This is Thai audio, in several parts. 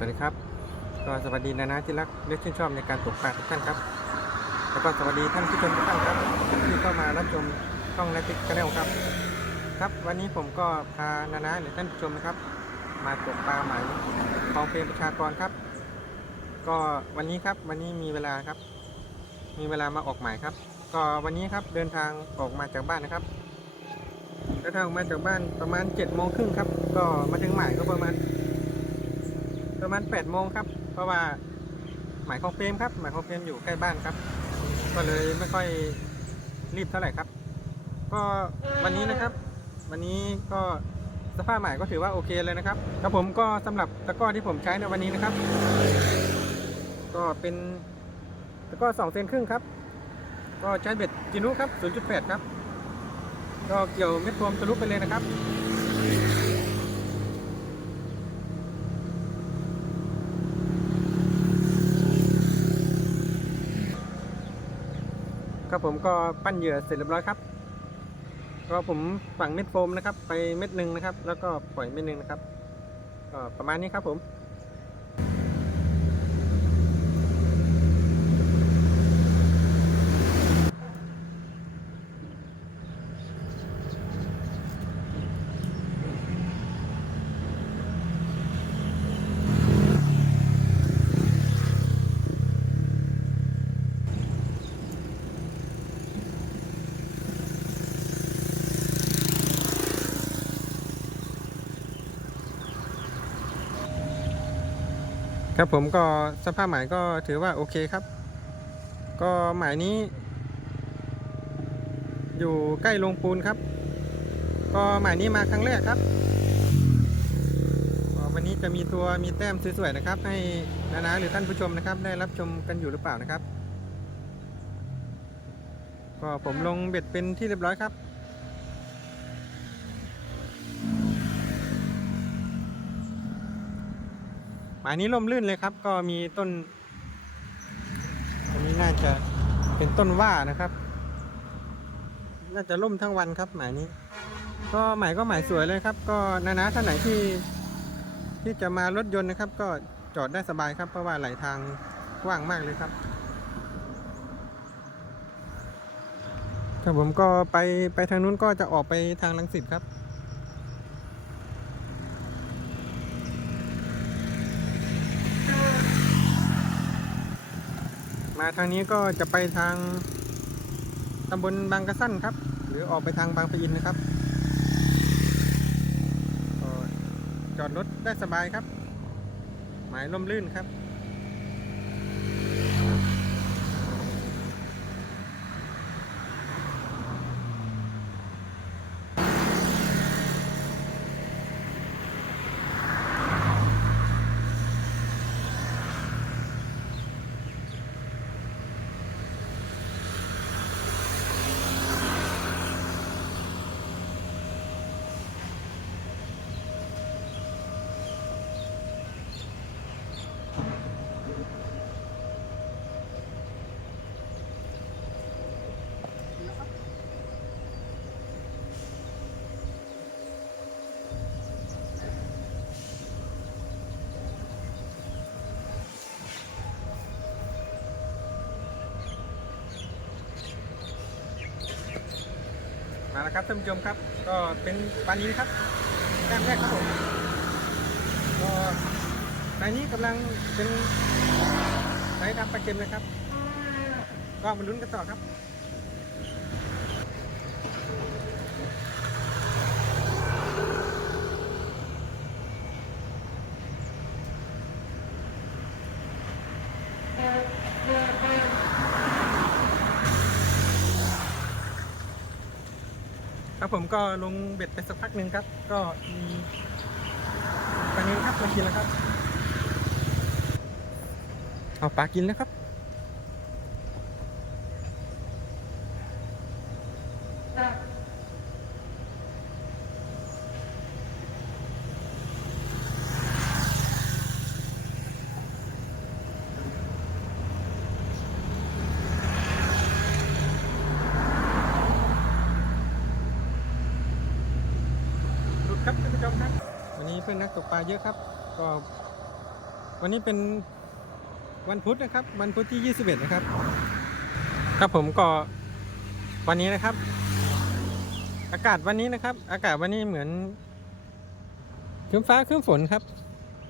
วัสดีครับ ก็สวัสดีนานาที่รักและชื่นชอบในการตกปลาทุกท่านครับ แล้วก็สวัสดีท่านผู้ชมทุกท่านครับที่เข้ามารับชมช่องนาติกแนลครับ ครับวันนี้ผมก็พานานาและท่านผู้ชมนะครับ มาตกปลาใหม่ของเพลประชากรครับ ก็วันนี้ครับวันนี้มีเวลาครับ มีเวลามาออกหมายครับ ก็วันนี้ครับเดินทางออกมาจากบ้านนะครับเดินทางออกมาจากบ้านประมาณ7จ็ดโมงครึ่งครับ ก็มาถึงหมายก็ประมาณ ประมาณ8โมงครับ เพราะว่าหมายของเฟรมครับหมายของเฟรมอยู่ใกล้บ้านครับ ก็เลยไม่ค่อยรีบเท่าไหร่ครับ ก็วันนี้นะครับ วันนี้ก็สภาพหมายก็ถือว่าโอเคเลยนะครับครับผมก็สำหรับตะกร้อที่ผมใช้ในวันนี้นะครับ ก็เป็นตะกร้อ2เซนครึ่งครับ ก็ใช้เบ็ดจินุครับ 0.8 ครับ ก็เกี่ยวเม็ดรวมทะลุไปเลยนะครับ ครับผมก็ปั้นเหยื่อเสร็จเรียบร้อยครับ ก็ผมฝังเม็ดโฟมนะครับ ไปเม็ดหนึ่งนะครับ แล้วก็ปล่อยเม็ดหนึ่งนะครับก็ประมาณนี้ครับผม ครับผมก็สภาพหมายก็ถือว่าโอเคครับ ก็หมายนี้ อยู่ใกล้โรงปูนครับ ก็หมายนี้มาครั้งแรกครับวันนี้จะมีตัวมีแต้มสวยๆนะครับ ให้นานาหรือท่านผู้ชมนะครับ ได้รับชมกันอยู่หรือเปล่านะครับ ก็ผมลงเบ็ดเป็นที่เรียบร้อยครับ หมานี้ล่มลื่นเลยครับ ก็มีต้นอันนี้น่าจะเป็นต้นว่านะครับ น่าจะล่มทั้งวันครับหมายนี้ ก็หมายก็หมายสวยเลยครับ ก็นานาท่านไหนที่ที่จะมารถยนต์นะครับ ก็จอดได้สบายครับ เพราะว่าไหลทางกว้างมากเลยครับครับผมก็ไปไปทางนู้นก็จะออกไปทางลังสิตครับ มาทางนี้ก็จะไปทางตำบลบางกระสั้นครับ หรือออกไปทางบางปะอินนะครับจอดรถได้สบายครับ หมายล่มลื่นครับ ครับท่านผู้ชมครับ ก็เป็นปานี้ครับแต้มแรกครับผมก็ปานี้กำลังเป็นไซส์ดำประเก็มเลยครับ ก็มาลุ้นกันต่อครับ ครับผมก็ลงเบ็ดไปสักพักหนึ่งครับ ก็มีปลาเนนครับมากินแล้วครับ เอาปลากินแล้วครับ หลุดครับท่านผู้ชมครับ วันนี้ เยอะครับ ก็วันนี้เป็นวันพุธนะครับ วันพุธที่ 21 นะครับ ครับผมก็วันนี้นะครับ อากาศวันนี้นะครับ อากาศวันนี้เหมือนครึ้มฟ้าครึ้มฝนครับ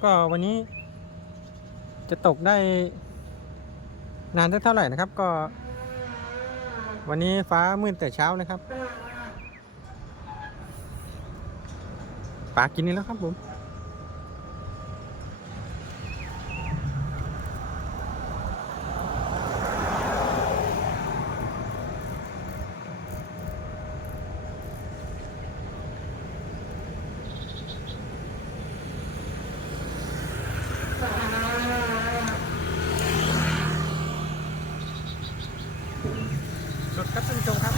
ก็วันนี้จะตกได้นานสักเท่าไหร่นะครับ ก็ วันนี้ฟ้ามืดแต่เช้านะครับปลากินนี่แล้วครับผม สุดครับท่านผู้ชมครับ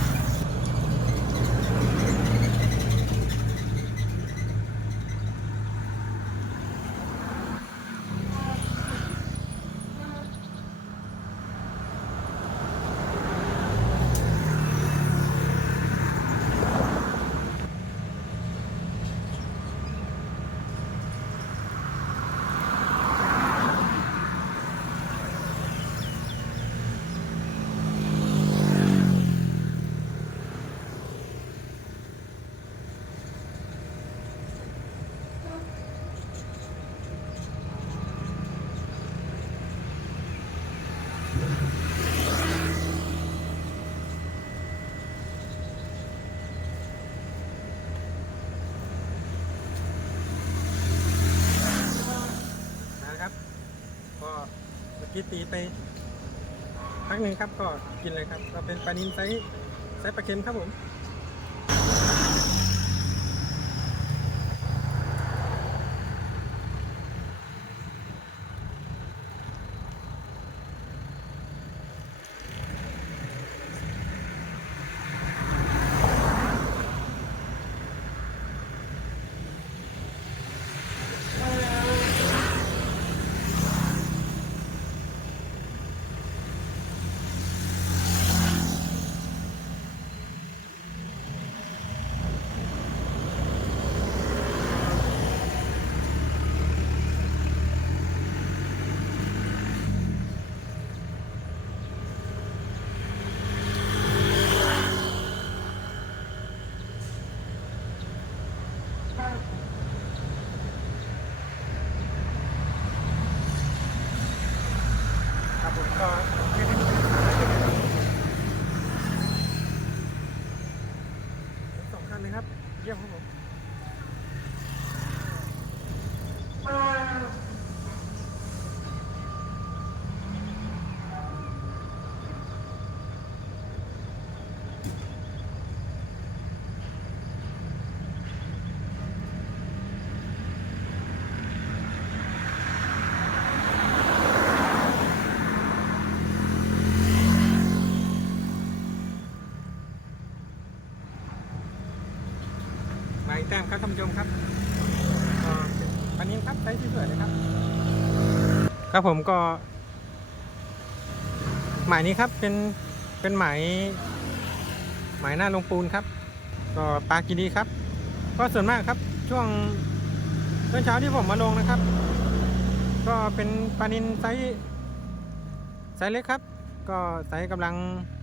นะครับ ก็เมื่อกี้ ตีไปพักหนึ่งครับก็กินเลยครับ เราเป็นปลานิลไซส์ไซส์ปลาเค็มครับผม ครับผมก็สองคันเลยครับ เยี่ยมครับผม มาอีกแต้ม ครับท่านผู้ชมครับก็วันนี้ครับใช้ที่สวยเลยครับ ครับผมก็ หมายนี้ครับเป็นเป็นหมายหมายหน้าลงปูนครับ ก็ปลากินดีครับ ก็ส่วนมากครับช่วงตอนเช้าที่ผมมาลงนะครับ ก็เป็นปลานินไซส์ไซส์เล็กครับ ก็ไซส์กำลัง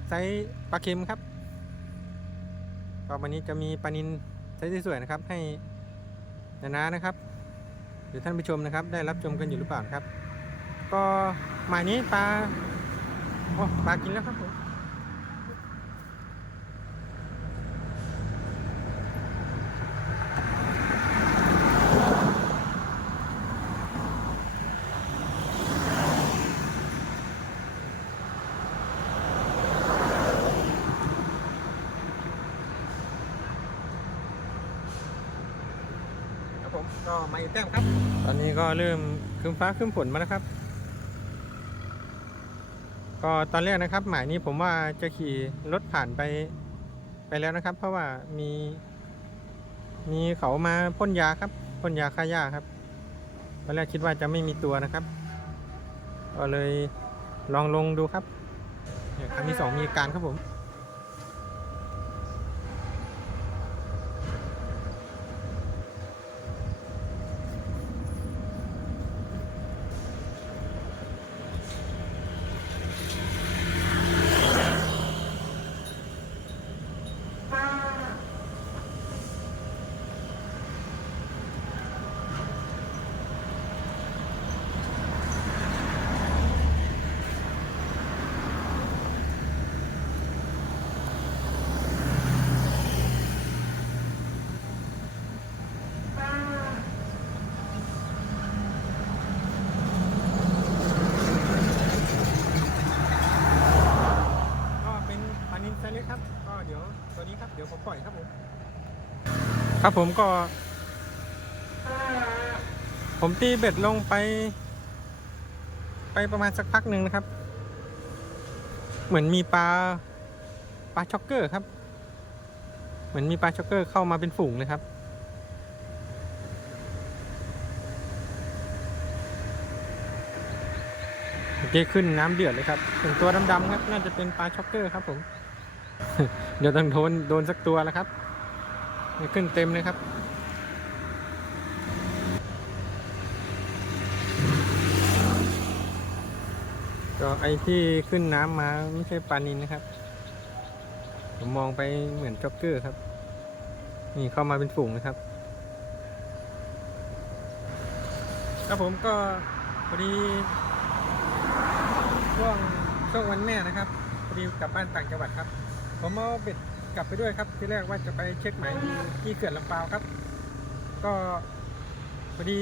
ไซส์ปลาเค็มครับก็วันนี้จะมีปลานิน ไซส์สวยๆนะครับ ให้นานานะครับหรือท่านผู้ชมนะครับ ได้รับชมกันอยู่หรือเปล่านะครับ ก็หมายนี้ปลาโอ้ปลากินแล้วครับผม ก็มาอีกแต้มครับ ตอนนี้ก็เริ่มครึ้มฟ้าครึ้มฝนมาแล้วครับ ก็ตอนแรกนะครับ หมายนี้ผมว่าจะขี่รถผ่านไปไปแล้วนะครับ เพราะว่ามี มีเขามาพ่นยาครับพ่นยาฆ่าหญ้าครับตอนแรกคิดว่าจะไม่มีตัวนะครับ ก็เลยลองลงดูครับเนี่ยครั้งที่สองมีอาการครับผม ปล่อยครับผม ครับผมก็ ผมตีเบ็ดลงไป ไปประมาณสักพักหนึ่งนะครับ เหมือนมีปลาปลาช็อกเกอร์ครับ เหมือนมีปลาช็อกเกอร์เข้ามาเป็นฝูงเลยครับโอเคขึ้นน้ำเดือดเลยครับถึงตัวดำๆครับ น่าจะเป็นปลาช็อกเกอร์ครับผม เดี๋ยวต้องโดนโดนสักตัวแล้วครับ ขึ้นเต็มเลยครับ ก็ไอที่ขึ้นน้ำมาไม่ใช่ปลานินนะครับ ผมมองไปเหมือนจ็อกเกอร์ครับ นี่เข้ามาเป็นฝูงนะครับ ครับผมก็พอดีช่วงช่วงวันแม่นะครับพอดีกลับบ้านต่างจังหวัดครับ ผมเอาเบ็ด ลับไปด้วยครับที่แรกว่าจะไปเช็คหมายที่เขื่อนลำปาวครับ ก็พอดี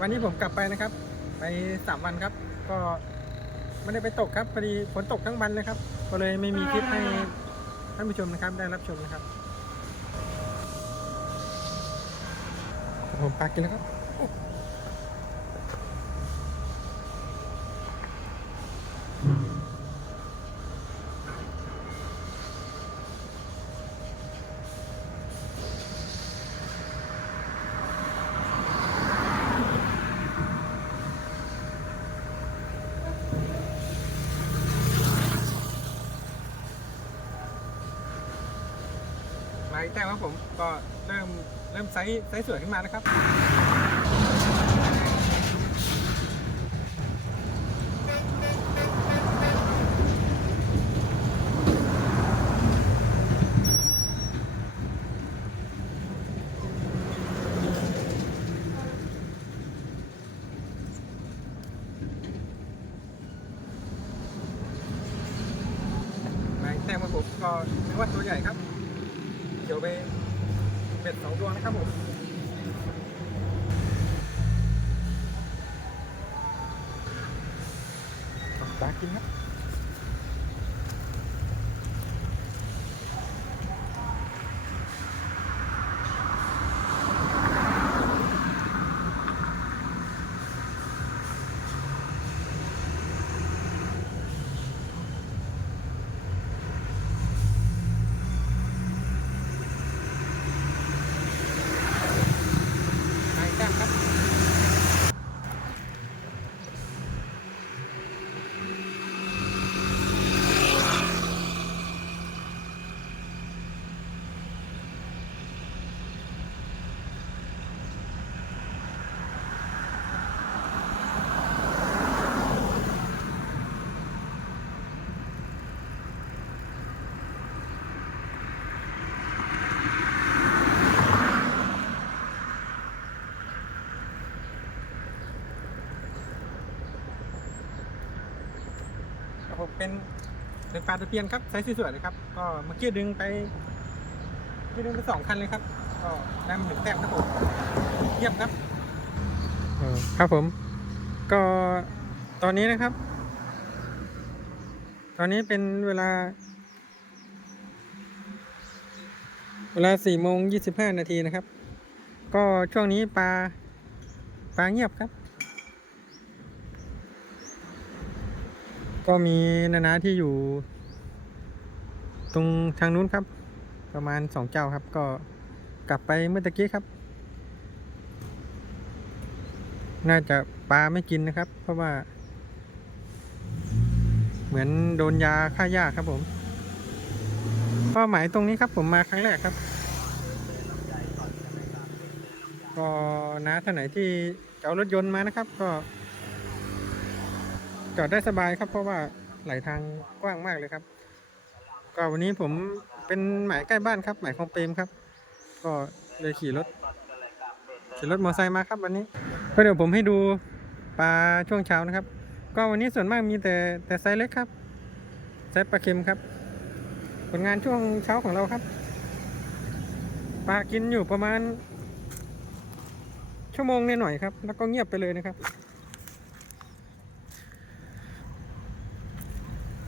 วันนี้ผมกลับไปนะครับ ไปสามวันครับ ก็ไม่ได้ไปตกครับพอดีฝนตกทั้งวันเลยครับ ก็เลยไม่มีคลิปให้ท่านผู้ชมนะครับ ได้รับชมนะครับผมปากกินแล้วครับ มาอีกแต้มครับผมก็เริ่มเริ่มไซ ส์ไซส์สวยขึ้นมาแล้วครับ แต้มครับผมก็นึกว่าตัวใหญ่ครับ เดี๋ยวไป เบ็ดสองดวงนะครับผมปลากินครับ เป็นปลาตะเพียนครับไซส์สวยๆเลยครับ ก็เมื่อกี้ดึงไปเมื่อกี้ดึงไปสองคันเลยครับ ก็ได้มาหนึ่งแต้มครับผมเยี่ยมครับครับผม ก็ตอนนี้นะครับ ตอนนี้เป็นเวลา เวลาสี่โมงยี่สิบห้านาทีนะครับ ก็ช่วงนี้ปลาปลาเงียบครับ ก็มีนานาที่อยู่ ตรงทางนู้นครับ ประมาณสองเจ้าครับ ก็กลับไปเมื่อตะกี้ครับ น่าจะปลาไม่กินนะครับ เพราะว่า เหมือนโดนยาฆ่าหญ้าครับผมเป้าหมายตรงนี้ครับ ผมมาครั้งแรกครับ ก็น้าท่านไหนที่จะเอารถยนต์มานะครับ ก็ จอดได้สบายครับ เพราะว่าไหลทางกว้างมากเลยครับ ก็วันนี้ผมเป็นหมายใกล้บ้านครับหมายของเปรมครับ ก็เลยขี่รถขี่รถมอเตอร์ไซค์มาครับวันนี้ก็เดี๋ยวผมให้ดูปลาช่วงเช้านะครับ ก็วันนี้ส่วนมากมีแต่แต่ไซส์เล็กครับไซส์ปลาเค็มครับ ผลงานช่วงเช้าของเราครับปลากินอยู่ประมาณ ชั่วโมงนหน่อยครับ แล้วก็เงียบไปเลยนะครับ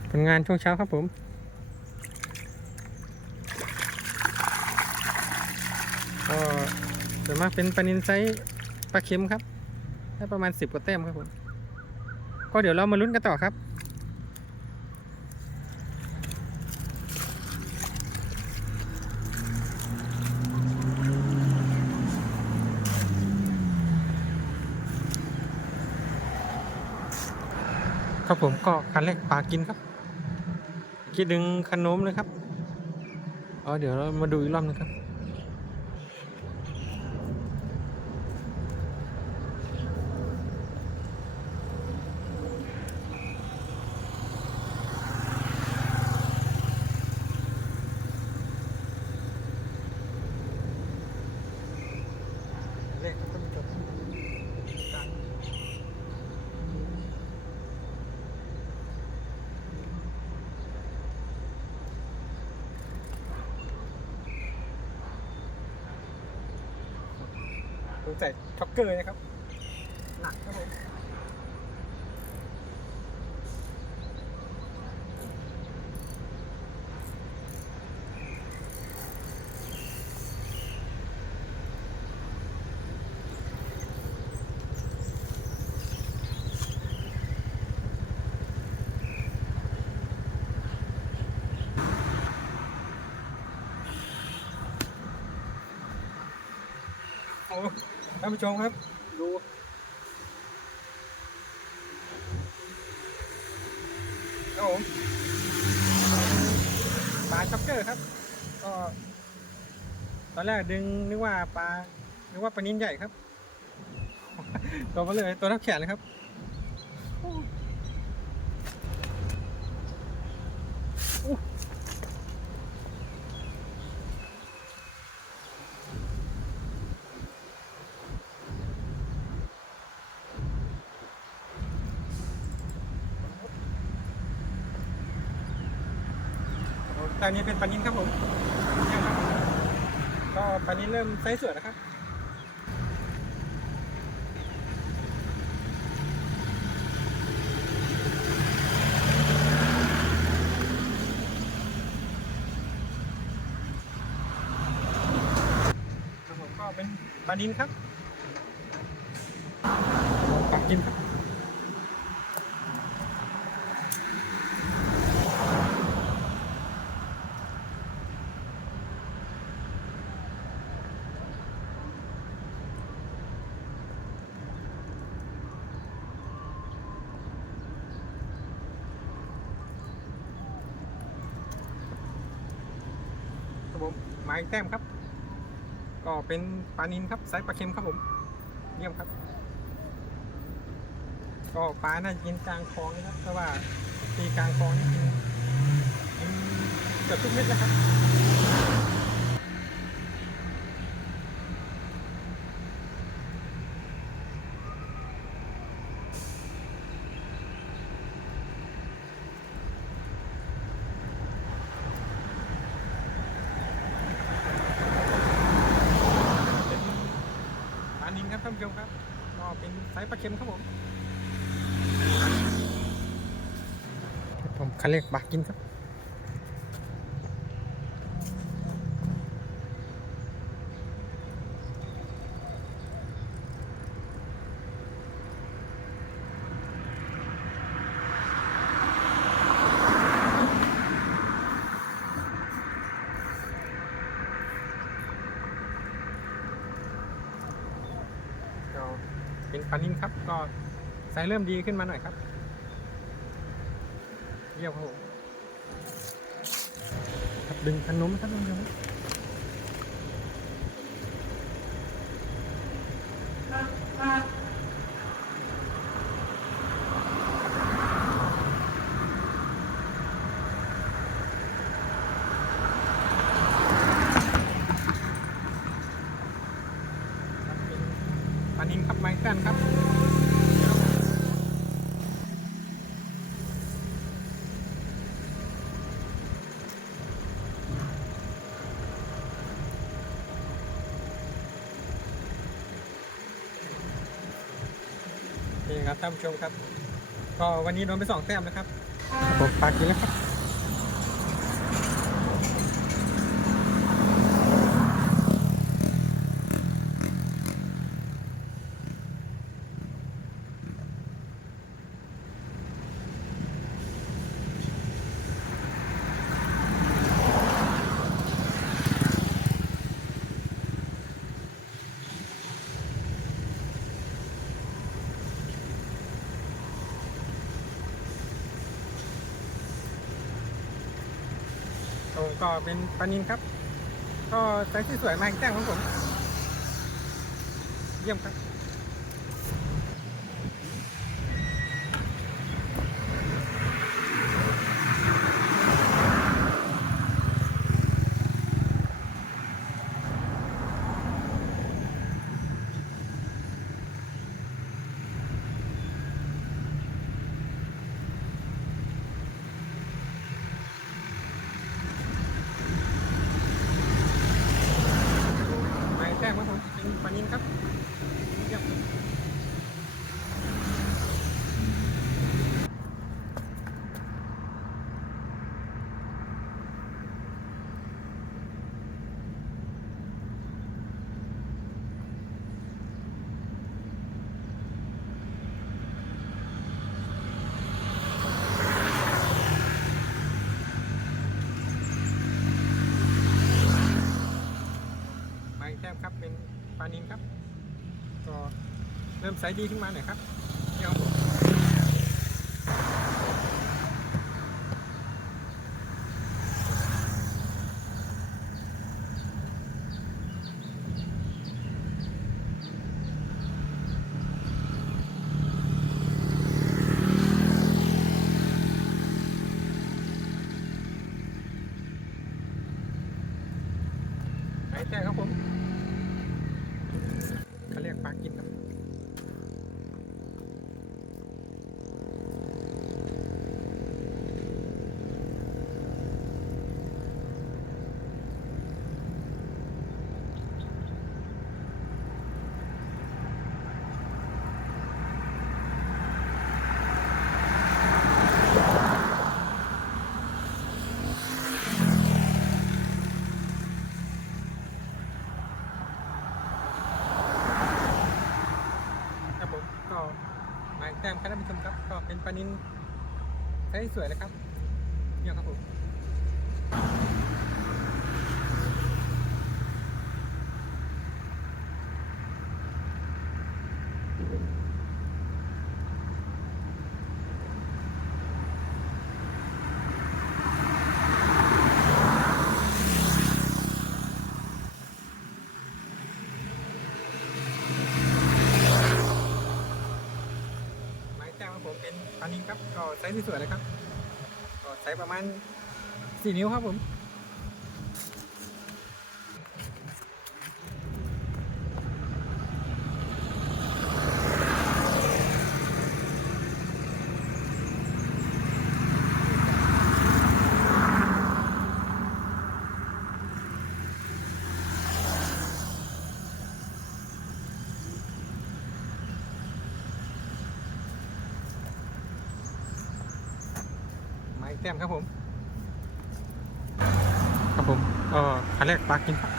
ผลงานช่วงเช้าครับผมก็ส่วนมากเป็นปลานินไซปลาเค็มครับได้ประมาณสิบกว่าเต้มครับผมก็เดี๋ยวเรามาลุ้นกันต่อครับครับผมก็คันแรกปลากินครับ คิดถึงขนมนะครับอ๋อเดี๋ยวเรามาดูอีกรอบนึงครับ ใส่ท็อกเกอร์นะครับ หนักครับผม โอ้ท่านผู้ชมครับ ดู ครับผมปลาช็อกเกอร์ครับ ก็ ตอนแรกดึงนึกว่าปลา นึกว่าปลานิ้นใหญ่ครับ ตัวมาเลยตัวนับแขนเลยครับ ตอนนี้เป็นปลานิ้นครับผมก็ปลานิ้นเริ่มไซส์สวยแล้วครับครับผมก็เป็นปลานินครับปลากินครับ ผมหมายแต้มครับ ก็เป็นปลานินครับไซส์ปลาเค็มครับผม เยี่ยมครับ ก็ปลาน่าจะกินกลางคลองนะครับเพราะว่าตีกลางคลองนี่กินกินเกือบทุกเม็ดแล้วครับานินครับท่านผู้ชมครับก็เป็นสายปลาเค็มครับผมผมคันเล็กปากกินครับ ก็เป็นปลานินครับ ก็ ไซส์เริ่มดีขึ้นมาหน่อยครับ เยี่ยมครับผมดึงขนมครับท่านผู้ชมครับเป็นปลานินครับไม้กันครับนี่ครับ ท่านผู้ชมครับ ก็วันนี้โดนไปสองแต้มนะครับผมปากกินแล้วครับ ก็เป็นปลานินครับ ก็ไซส์ที่สวยมากแจ้งของผม เยี่ยมครับ หมายแจ้งว่าผมเป็นปลานินครับเยี่ยมครับหมายแจ้งครับเป็นปลานินครับ ก็ ไซส์ดีขึ้นมาหน่อยครับเยี่ยมครับหมายแจ้งครับผม เขาเรียกปลากินครับครับผมก็หมายแต้มครับท่านผู้ชมครับ ก็เปนปลานินใช้สวยนะครับเยี่ยมครับผมหมายแต้มของผม เป็นปลานินครับก็ไซส์สวยๆเลยครับก็ไซส์ประมาณสี่นิ้วครับผม ต้มครับผม ครับผมก็คันแรกปลากินครับ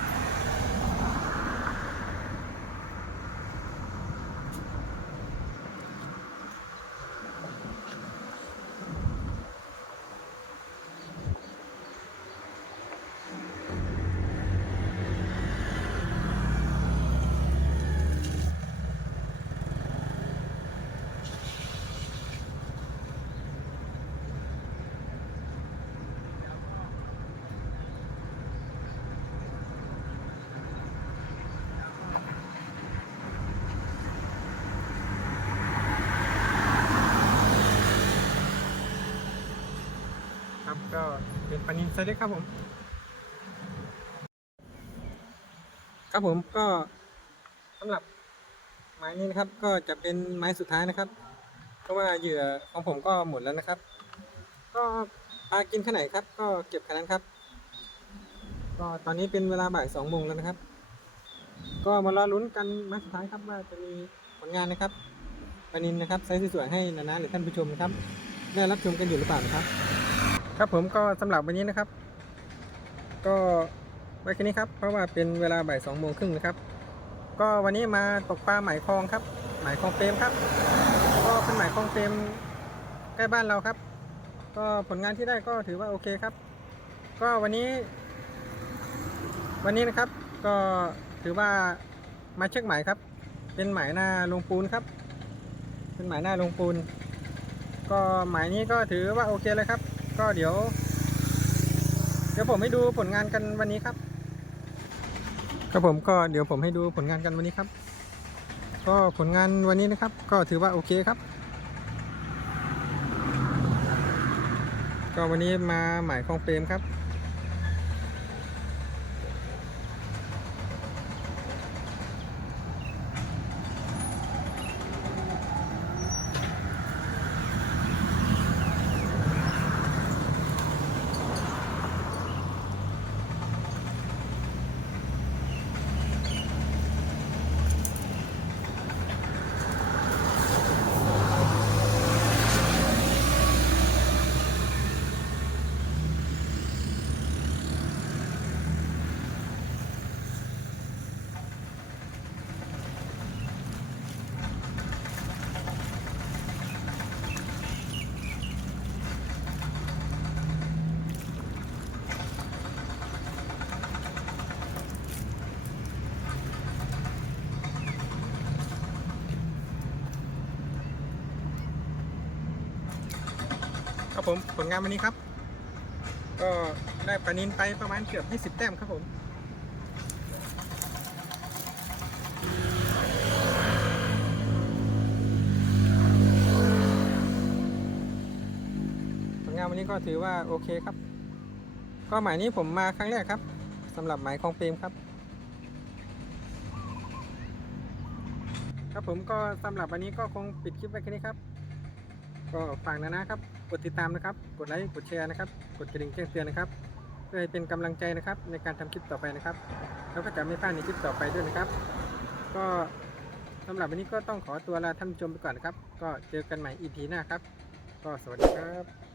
ก็เป็นปลานินไซเล็กครับผม ครับผมก็สำหรับไม้นี้นะครับ ก็จะเป็นไม้สุดท้ายนะครับ เพราะว่าเหยื่อของผมก็หมดแล้วนะครับ ก็ปลากินขนาดไหนครับ ก็เก็บขนาดนั้นครับ ก็ตอนนี้เป็นเวลาบ่ายสองโมงแล้วนะครับ ก็มารอลุ้นกันไม้สุดท้ายครับว่าจะมีผลงานนะครับปานินนะครับไซส์สวยๆให้นานาหรือท่านผู้ชมนะครับ ได้รับชมกันอยู่หรือเปล่านะครับ ครับผมก็สำหรับวันนี้นะครับ ก็ไว้แค่นี้ครับ เพราะว่าเป็นเวลาบ่ายสองโมงครึ่งนะครับ ก็วันนี้มาตกปลาหมายคลองครับ หมายคลองเปรมครับ ก็เป็นหมายคลองเปรมใกล้บ้านเราครับ ก็ผลงานที่ได้ก็ถือว่าโอเคครับ ก็วันนี้ วันนี้นะครับ ก็ถือว่ามาเช็คหมายครับ เป็นหมายหน้าลงปูนครับ เป็นหมายหน้าลงปูน ก็หมายนี้ก็ถือว่าโอเคเลยครับ ก็เดี๋ยว เดี๋ยวผมให้ดูผลงานกันวันนี้ครับครับผมก็เดี๋ยวผมให้ดูผลงานกันวันนี้ครับ ก็ผลงานวันนี้นะครับ ก็ถือว่าโอเคครับ ก็วันนี้มาหมายของเฟรมครับ ลงานวันนี้ครับ ก็ได้ปลานินไปประมาณเกือบ20 แต้มครับผมผลงานวันนี้ก็ถือว่าโอเคครับ ก็หมายนี้ผมมาครั้งแรกครับสำหรับหมายของเปรมครับ ครับผมก็สำหรับวันนี้ก็คงปิดคลิปไว้แค่นี้ครับ ก็ฝากนะนะครับ กดติดตามนะครับ กดไลค์กดแชร์นะครับ กดกระดิ่งแจ้งเตือนนะครับ เพื่อให้เป็นกำลังใจนะครับ ในการทำคลิปต่อไปนะครับ แล้วก็จะไม่พลาดในคลิปต่อไปด้วยนะครับ ก็สำหรับวันนี้ก็ต้องขอตัวลาท่านชมไปก่อนนะครับ ก็เจอกันใหม่อีพีหน้าครับ ก็สวัสดีครับ